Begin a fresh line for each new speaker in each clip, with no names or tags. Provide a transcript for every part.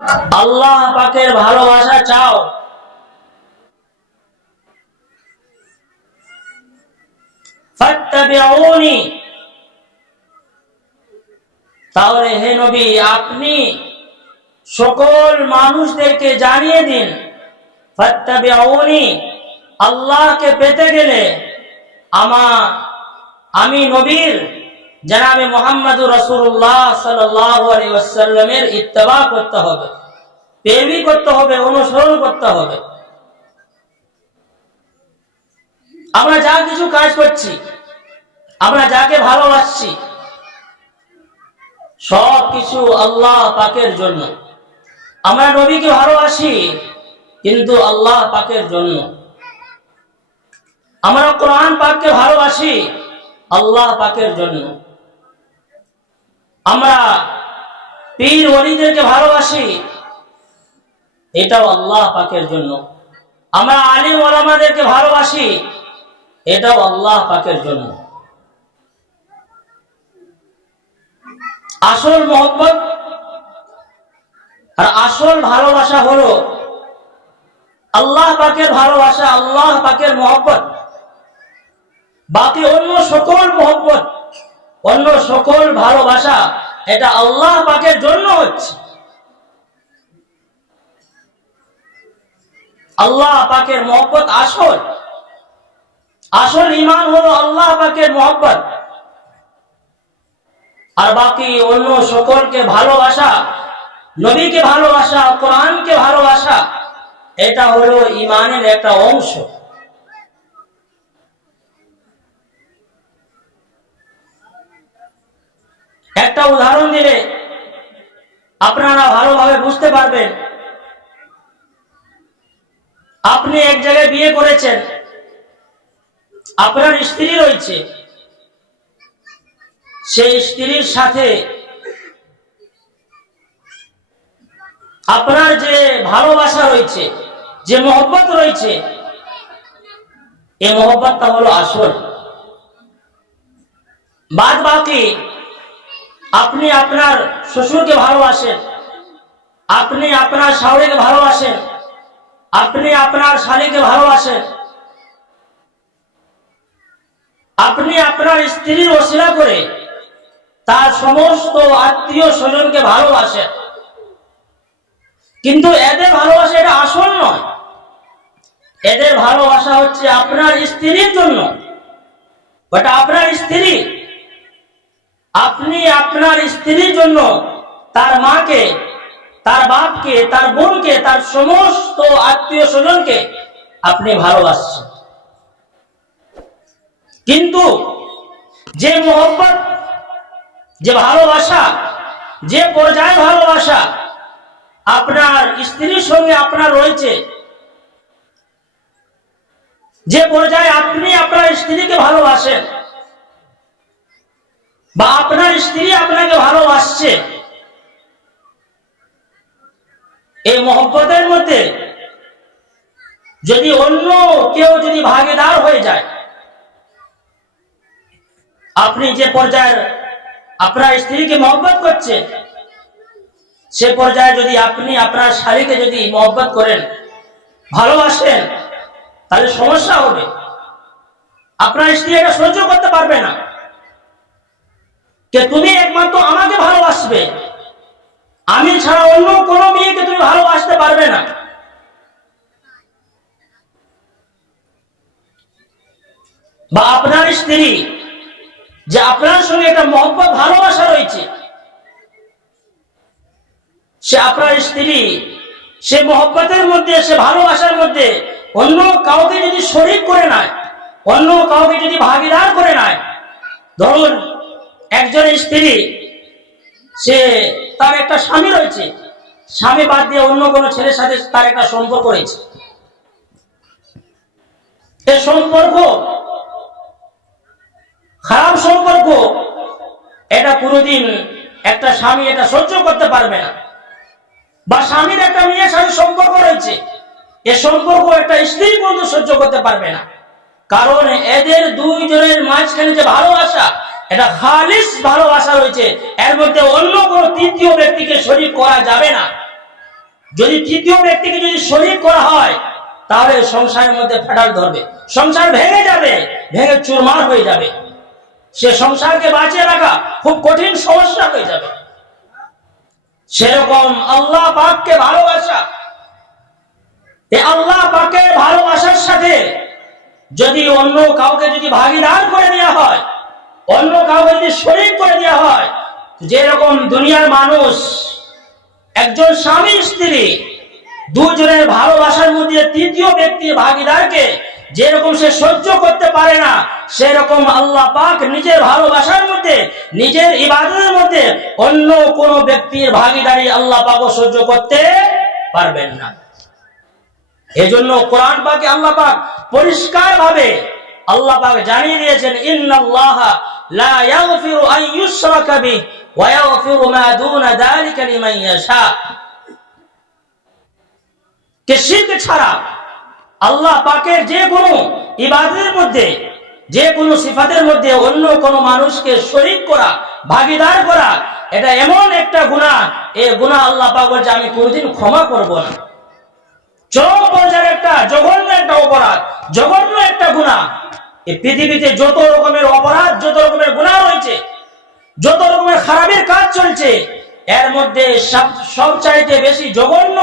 আল্লাহ পাকের ভালোবাসা চাও। তাহলে হে নবী, আপনি সকল মানুষদেরকে জানিয়ে দিন। আল্লাহকে পেতে গেলে আমা আমি নবীর জানাবে মোহাম্মদুর আলাইহি ওয়াসাল্লামের ইত্তেবা করতে হবে পেরবি করতে হবে, অনুসরণ করতে হবে। আমরা যা কিছু কাজ করছি, আমরা যাকে ভালোবাসছি, সব কিছু আল্লাহ পাকের জন্য। আমরা নবীকে ভালোবাসি, কিন্তু আল্লাহ পাকের জন্য। আমরা কোরআন পাককে ভালোবাসি, আল্লাহ পাকের জন্য। আমরা পীর ওলিদেরকে ভালোবাসি। এটাও আল্লাহ পাকের জন্য। আমরা আলিম ওলামাদেরকে ভালোবাসি। এটাও আল্লাহ পাকের জন্য। আসল মোহব্বত আর আসল ভালোবাসা হলো আল্লাহ পাকের ভালোবাসা, আল্লাহ পাকের মোহব্বত। বাকি অন্য সকল মোহব্বত অন্য সকল ভালোবাসা এটা আল্লাহ পাকের জন্য হচ্ছে। আল্লাহ পাকের মোহব্বত আসল। আসল ইমান হলো আল্লাহ পাকের মোহব্বত। আর বাকি অন্য সকলকে ভালোবাসা, নবীকে ভালোবাসা, কোরআনকে ভালোবাসা, এটা হলো ইমানের একটা অংশ। একটা উদাহরণ দিলে আপনারা ভালোভাবে বুঝতে পারবেন। আপনি এক জায়গায় বিয়ে করেছেন, আপনার স্ত্রী রয়েছে, সেই স্ত্রীর সাথে আপনার যে ভালোবাসা রয়েছে, যে মোহব্বত রয়েছে, এই মোহব্বতটা হলো আসল। বাদ বাকি আপনি আপনার শ্বশুরকে ভালোবাসেন। আপনি আপনার শাওরিকে ভালোবাসেন। আপনি আপনার শালীকে ভালোবাসেন। আপনি আপনার স্ত্রীর ওসিলা করে তার সমস্ত আত্মীয় স্বজনকে ভালোবাসেন। কিন্তু এদের ভালোবাসা এটা আসল নয়। এদের ভালোবাসা হচ্ছে আপনার স্ত্রীর জন্য। ওটা আপনার স্ত্রী আপনি আপনার স্ত্রীর জন্য তার মাকে, তার বাপকে, তার বোনকে, তার সমস্ত আত্মীয় স্বজনকে আপনি ভালোবাসছেন। কিন্তু যে মোহব্বত, যে ভালোবাসা, যে পর্যায়ে ভালোবাসা আপনার স্ত্রীর সঙ্গে আপনার রয়েছে, যে পর্যায়ে আপনি আপনার স্ত্রীকে ভালোবাসেন বা আপনার স্ত্রী আপনাকে ভালোবাসছে। এই মহব্বতের মধ্যে যদি অন্য কেউ যদি ভাগিদার হয়ে যায়, আপনি যে পর্যায়ের আপনার স্ত্রীকে মহব্বত করছেন সে পর্যায়ে যদি আপনি আপনার শাড়িকে যদি মহব্বত করেন, ভালোবাসেন, তাহলে সমস্যা হবে। আপনার স্ত্রী এটা সহ্য করতে পারবে না। যে তুমি একমাত্র আমাকে ভালোবাসবে। আমি ছাড়া অন্য কোনো মেয়েকে তুমি ভালোবাসতে পারবে না। বা আপনার স্ত্রী, যে আপনার সঙ্গে একটা মহব্বত, ভালোবাসা রয়েছে, সে আপনার স্ত্রী, সে মহব্বতের মধ্যে, সে ভালোবাসার মধ্যে অন্য কাউকে যদি শরিক করে নেয়, অন্য কাউকে যদি ভাগিদার করে নেয়, ধরুন একজন স্ত্রী, সে তার একটা স্বামী রয়েছে। স্বামী বাদ দিয়ে অন্য কোনো ছেলের সাথে তার একটা সম্পর্ক রয়েছে। সম্পর্ক, খারাপ সম্পর্ক, এটা কোনোদিন একটা স্বামী এটা সহ্য করতে পারবে না। বা স্বামীর একটা মেয়ের সাথে সম্পর্ক রয়েছে, এ সম্পর্ক একটা স্ত্রী পর্যন্ত সহ্য করতে পারবে না। কারণ এদের দুইজনের মাঝখানে যে ভালোবাসা এটা খালিস ভালোবাসা রয়েছে। এর মধ্যে অন্য কোনো তৃতীয় ব্যক্তিকে শরীর করা যাবে না। যদি তৃতীয় ব্যক্তিকে যদি শরীর করা হয়, তাহলে সংসারের মধ্যে ফেটাল ধরবে। সংসার ভেঙে যাবে, ভেঙে চুরমার হয়ে যাবে। সে সংসারকে বাঁচিয়ে রাখা খুব কঠিন সমস্যা হয়ে যাবে। সেরকম আল্লাহ পাককে ভালোবাসা। এই আল্লাহ পাকের ভালোবাসার সাথে যদি অন্য কাউকে যদি ভাগিদার করে নেওয়া হয় অন্য কাউকে যদি শরীর করে দেওয়া হয় যেরকম দুনিয়ার মানুষ, একজন স্বামী স্ত্রী, দুজনের ভালোবাসার মধ্যে তৃতীয় ব্যক্তির ভাগিদারকে যেরকম সে সহ্য করতে পারে না, সেরকম আল্লাহ পাক নিজের ভালোবাসার মধ্যে, নিজের ইবাদতের মধ্যে অন্য কোন ব্যক্তির ভাগিদারি আল্লাহ পাকও সহ্য করতে পারবেন না। এজন্য কোরআন পাকে আল্লাহ পাক পরিষ্কার ভাবে আল্লাহ পাক জানিয়ে দিয়েছেন, ইন্নাল্লাহ ইউশরাকা বিহি ওয়া ইয়াগফিরু মা দুনা যালিকা লিমান ইয়াশা। কে শিরক ছাড়া আল্লাহ পাকের যে কোনো ইবাদতের মধ্যে, যে কোনো সিফাতের মধ্যে অন্য কোনো মানুষকে শরীক করা, ভাগিদার করা, এটা এমন একটা গুনাহ, এ গুনাহ আল্লাহ পাক বলছে, আমি কোনদিন ক্ষমা করব না। চরম পর্যায়ের একটা জঘন্য একটা অপরাধ, জঘন্য একটা গুণা এই পৃথিবীতে যত রকমের অপরাধ, যত রকমের গুণা রয়েছে, যত রকমের খারাপের কাজ চলছে, এর মধ্যে সব চাইতে বেশি জঘন্য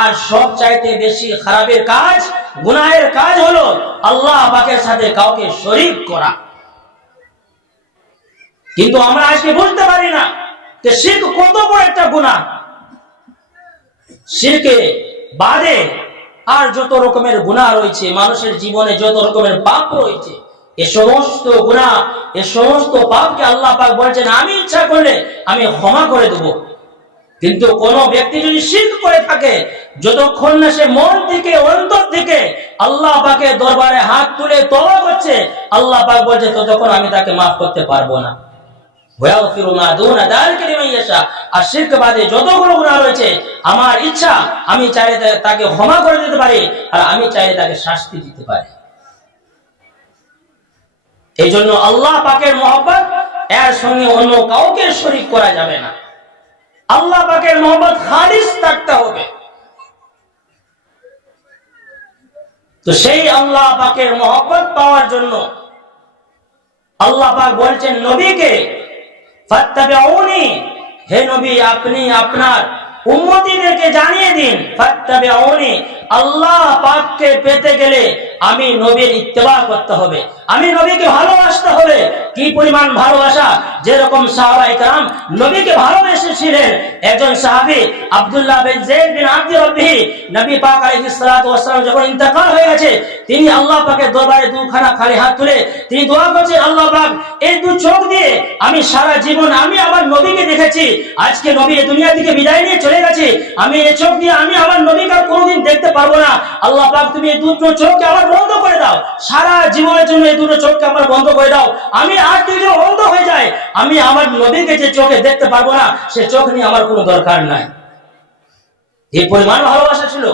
আর সব চাইতে বেশি খারাপের কাজ, গুনাহের কাজ হলো আল্লাহ পাকের সাথে কাউকে শরীক করা। কিন্তু আমরা আজকে বুঝতে পারি না যে শিখ কত বড় একটা গুণা শিরকে বাদে আর যত রকমের গুনাহ রয়েছে, মানুষের জীবনে যত রকমের পাপ রয়েছে, এ সমস্ত গুনাহ, এ সমস্ত পাপকে আল্লাহ পাক বলছেন, আমি ইচ্ছা করলে আমি ক্ষমা করে দেব। কিন্তু কোন ব্যক্তি যদি শিখ করে থাকে, যতক্ষণ না সে মন থেকে, অন্তর থেকে আল্লাহ পাকে দরবারে হাত তুলে তবা করছে, আল্লাহ পাক বলছে, ততক্ষণ আমি তাকে মাফ করতে পারব না। আমার ইচ্ছা, আমি চাইলে তাকে ক্ষমা করে দিতে পারি, আর আমি চাইলে তাকে শাস্তি দিতে পারি। এই জন্য আল্লাহ পাকের মহব্বত, এর সঙ্গে অন্য কাউকে শরীক করা যাবে না। আল্লাহ পাকের খালিস থাকতে হবে। তো সেই আল্লাহ পাকের মহব্বত পাওয়ার জন্য আল্লাহ পাক বলছেন, নবীকে হে নবী আপনি আপনার উম্মতিদেরকে জানিয়ে দিন। ফাত্তাবিউনি। আল্লাহ পাককে পেতে গেলে আমি নবীর ইত্তেবা করতে হবে। আমি নবীকে ভালোবাসতে হবে। কি পরিমাণ ভালোবাসা? যেরকম সাহাবা ইকরাম নবীকে ভালোবেসেছিলেন। একজন সাহাবী আব্দুল্লাহ বিন যায়েদ বিন আব্দুর রাব্বিহি নবী পাক আলাইহিস সালাতু ওয়াস সালাম যখন ইন্তেকাল হয়ে গেছে, তিনি আল্লাহ পাকের দরবারে দুখানা খালি হাত তুলে তিনি দোয়া করছেন, আল্লাহ পাক, এই দু চোখ দিয়ে আমি সারা জীবন আমি আমার নবীকে দেখেছি। আজকে নবী এই দুনিয়া থেকে বিদায় নিয়ে চলে গেছে। আমি এই চোখ দিয়ে আমি আমার দেখতে পারব না। আল্লাহ পাক, তুমি এই দুটো চোখকে আমার বন্ধ করে দাও। সারা জীবনের জন্য এই দুটো চোখকে আমার বন্ধ করে দাও। আমি আর দুটো অন্ধ হয়ে যায় আমি আমার নবীকে যে চোখে দেখতে পারব না, সে চোখ নিয়ে আমার কোনো দরকার নাই। এই পরিমাণ ভালোবাসা ছিল।